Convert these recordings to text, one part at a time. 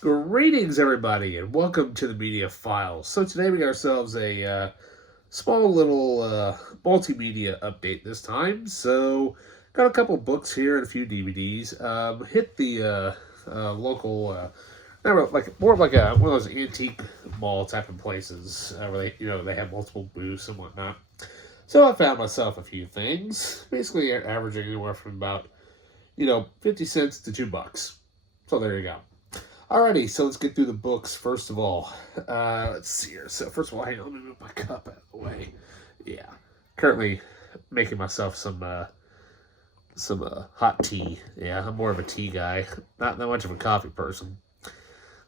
Greetings, everybody, and welcome to the Media Files. So today we got ourselves a small little multimedia update this time. So got a couple books here and a few DVDs. Hit the local, like more of like a one of those antique mall type of places where they have multiple booths and whatnot. So I found myself a few things, basically averaging anywhere from about 50 cents to $2. So there you go. Alrighty, so let's get through the books first of all. Let's see here. So first of all, hang on, let me move my cup out of the way. Yeah, currently making myself some hot tea. Yeah, I'm more of a tea guy, not that much of a coffee person.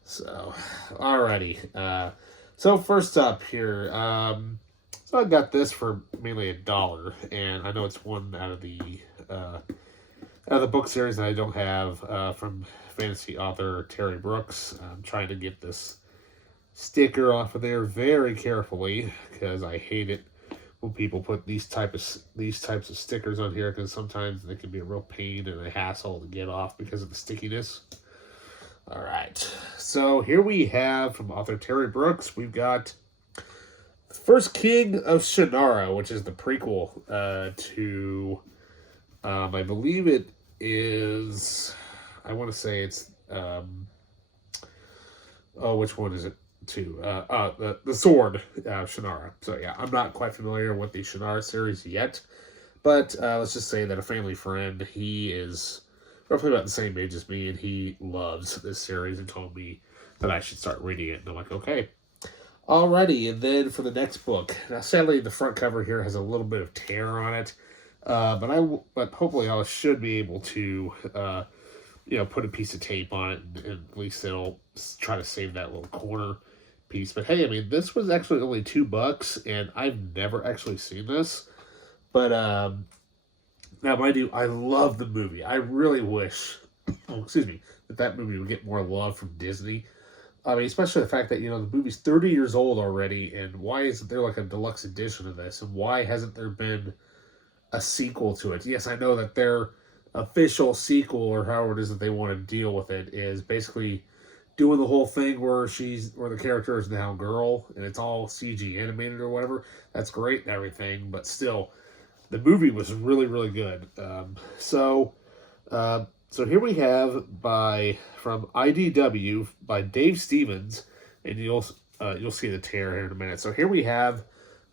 So, alrighty. So first up here, so I got this for mainly $1, and I know it's one out of the book series that I don't have from fantasy author Terry Brooks. I'm trying to get this sticker off of there very carefully because I hate it when people put these types of stickers on here because sometimes they can be a real pain and a hassle to get off because of the stickiness. All right, so here we have from author Terry Brooks. We've got the First King of Shannara, which is the prequel to I believe it is. I want to say it's. Which one is it? The Sword, Shannara. So yeah, I'm not quite familiar with the Shannara series yet, but let's just say that a family friend, he is roughly about the same age as me, and he loves this series and told me that I should start reading it. And I'm like, okay. Alrighty, and then for the next book. Now, sadly, the front cover here has a little bit of tear on it. But hopefully I should be able to, put a piece of tape on it, and at least it'll try to save that little corner piece. But hey, I mean, this was actually only $2, and I've never actually seen this. But now, mind you, I love the movie. I really wish, excuse me, that movie would get more love from Disney. I mean, especially the fact that the movie's 30 years old already, and why isn't there like a deluxe edition of this, and why hasn't there been a sequel to it? Yes, I know that their official sequel, or however it is that they want to deal with it, is basically doing the whole thing where the character is now a girl and it's all CG animated or whatever. That's great and everything, but still, the movie was really really good. So here we have from IDW by Dave Stevens, and you'll see the tear here in a minute. So here we have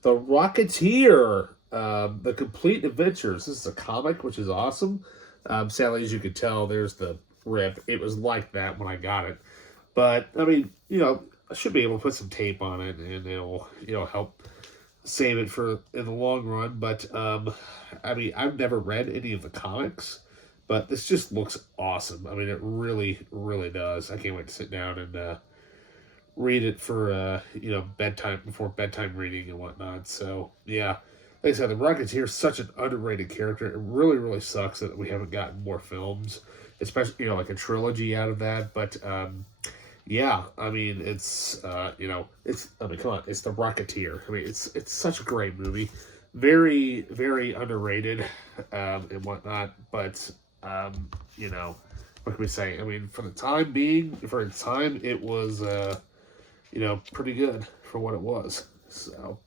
the Rocketeer, the Complete Adventures. This is a comic, which is awesome. Sadly, as you could tell, there's the rip. It was like that when I got it, but I mean, I should be able to put some tape on it, and it'll help save it for in the long run. But I mean, I've never read any of the comics, but this just looks awesome. I mean, it really, really does. I can't wait to sit down and read it for bedtime, before bedtime reading and whatnot. So yeah, like I said, the Rocketeer is such an underrated character. It really, really sucks that we haven't gotten more films, especially like a trilogy out of that. But yeah, I mean it's come on, it's the Rocketeer. I mean it's such a great movie, very, very underrated and whatnot. But what can we say? I mean, for its time, it was pretty good for what it was. So,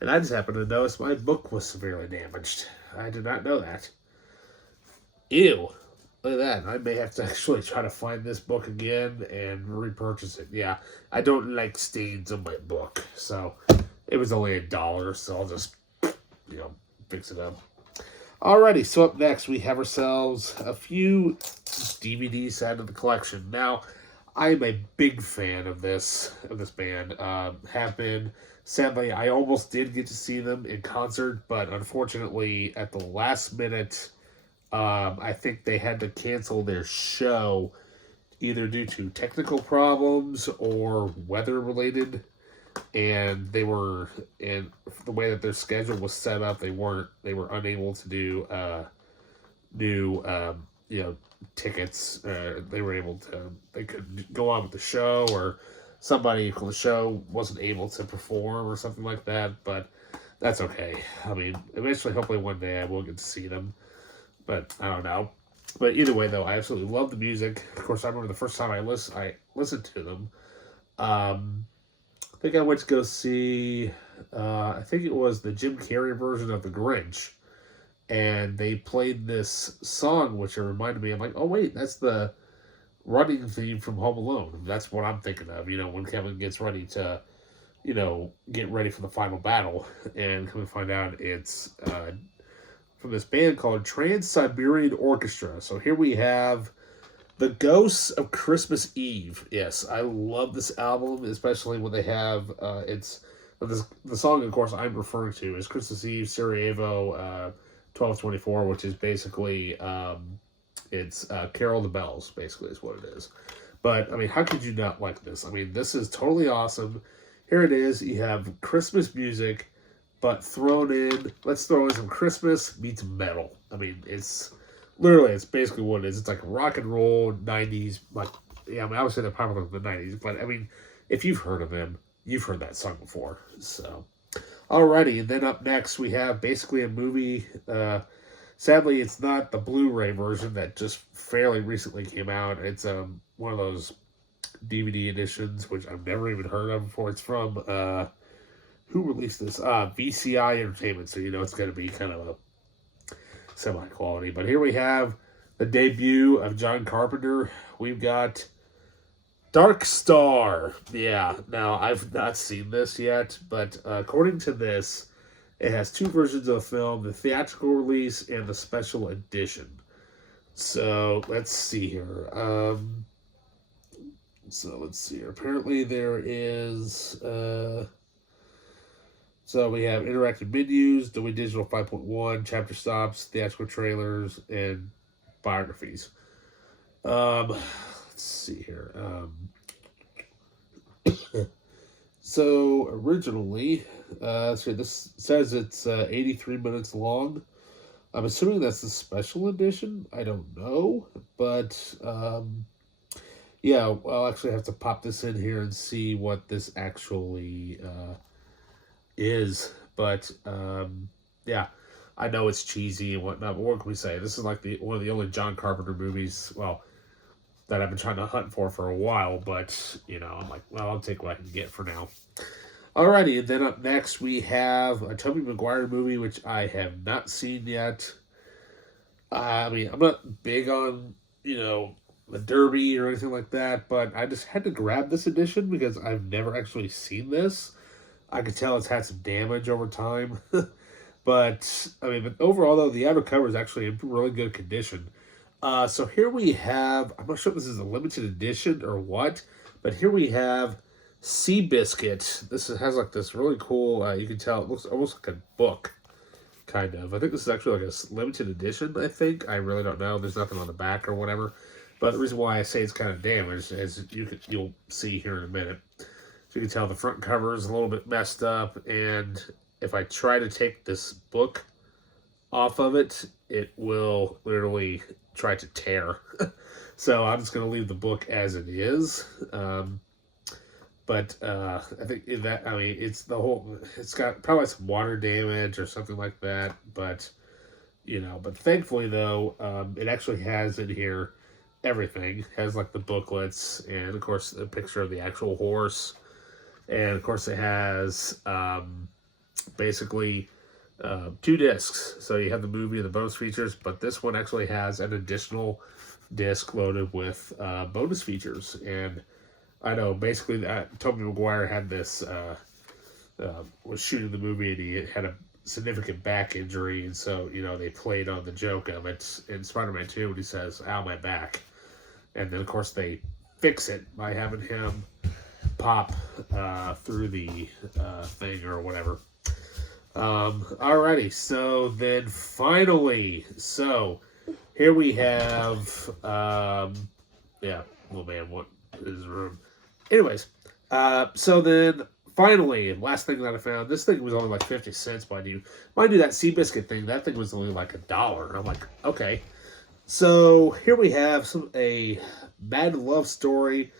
and I just happened to notice my book was severely damaged. I did not know that. Ew. Look at that. I may have to actually try to find this book again and repurchase it. Yeah, I don't like stains on my book. So, it was only $1, so I'll just, fix it up. Alrighty, so up next we have ourselves a few DVDs out of the collection. Now, I'm a big fan of this band. Have been. Sadly, I almost did get to see them in concert, but unfortunately, at the last minute, I think they had to cancel their show either due to technical problems or weather related. And and the way that their schedule was set up, they were unable to do new tickets. They could go on with the show, or somebody from the show wasn't able to perform or something like that. But that's okay. I mean, eventually, hopefully one day I will get to see them, but I don't know. But either way, though, I absolutely love the music. Of course, I remember the first time I listened to them. I think I went to go see. I think it was the Jim Carrey version of The Grinch, and they played this song, which reminded me. I'm like, oh wait, that's the running theme from Home Alone. That's what I'm thinking of. When Kevin gets ready to, get ready for the final battle, and come to find out it's from this band called Trans-Siberian Orchestra. So here we have The Ghosts of Christmas Eve. Yes, I love this album, especially when they have the song, of course, I'm referring to is Christmas Eve, Sarajevo, 1224, which is basically it's Carol the Bells, basically is what it is. But I mean, how could you not like this? I mean, this is totally awesome. Here it is. You have Christmas music, but let's throw in some Christmas meets metal. I mean, it's basically what it is. It's like rock and roll 90s, like, yeah, I mean, I would say they're popular in the 90s, but I mean, if you've heard of them, you've heard that song before. So, alrighty, and then up next we have basically a movie. Sadly, it's not the Blu-ray version that just fairly recently came out. It's one of those DVD editions, which I've never even heard of before. It's from who released this? VCI Entertainment, so it's going to be kind of a semi-quality. But here we have the debut of John Carpenter. We've got Dark Star. Yeah, now I've not seen this yet, but according to this, it has two versions of the film, the theatrical release and the special edition. So let's see here. Apparently there is so we have interactive menus, Dolby Digital 5.1, chapter stops, theatrical trailers, and biographies. Let's see here. So originally, this says it's 83 minutes long. I'm assuming that's the special edition. I don't know, but yeah, I'll actually have to pop this in here and see what this actually is. But yeah, I know it's cheesy and whatnot, but what can we say? This is like one of the only John Carpenter movies, well, that I've been trying to hunt for a while, but, I'm like, well, I'll take what I can get for now. Alrighty, and then up next we have a Tobey Maguire movie, which I have not seen yet. I mean, I'm not big on, the Derby or anything like that, but I just had to grab this edition because I've never actually seen this. I could tell it's had some damage over time. But overall, though, the outer cover is actually in really good condition. So here we have, I'm not sure if this is a limited edition or what, but here we have Seabiscuit. This has like this really cool, you can tell it looks almost like a book, kind of. I think this is actually like a limited edition, I think. I really don't know. There's nothing on the back or whatever. But the reason why I say it's kind of damaged, as you'll see here in a minute. So you can tell the front cover is a little bit messed up, and if I try to take this book off of it, it will literally try to tear. So I'm just going to leave the book as it is. But I think it's it's got probably some water damage or something like that. But, but thankfully though, it actually has in here everything. It has like the booklets and of course the picture of the actual horse. And of course it has basically two discs. So you have the movie and the bonus features, but this one actually has an additional disc loaded with bonus features. And I know basically that Tobey Maguire had this was shooting the movie and he had a significant back injury, and so they played on the joke of it in Spider-Man 2 when he says, "Ow, my back," and then of course they fix it by having him pop through the thing or whatever. Alrighty, so then finally, here we have yeah, oh man, what is room? Anyways, so then finally, and last thing that I found, this thing was only like 50 cents, mind you. Mind you, that Seabiscuit thing, that thing was only like $1. And I'm like, okay. So here we have a mad love story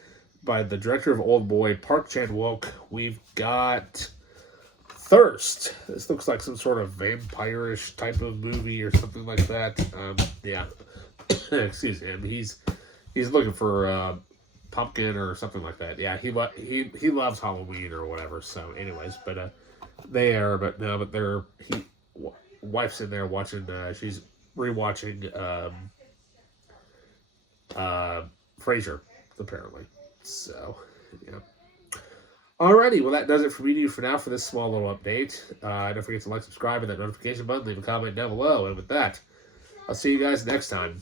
by the director of Old Boy, Park Chan-wook. We've got Thirst. This looks like some sort of vampire-ish type of movie or something like that. Yeah. excuse him. He's looking for pumpkin or something like that. Yeah, he loves Halloween or whatever. So, anyways, but their wife's in there watching. She's rewatching Frasier apparently. So, yeah. Alrighty, well that does it for me to you for now for this small little update. Don't forget to like, subscribe, and that notification button. Leave a comment down below. And with that, I'll see you guys next time.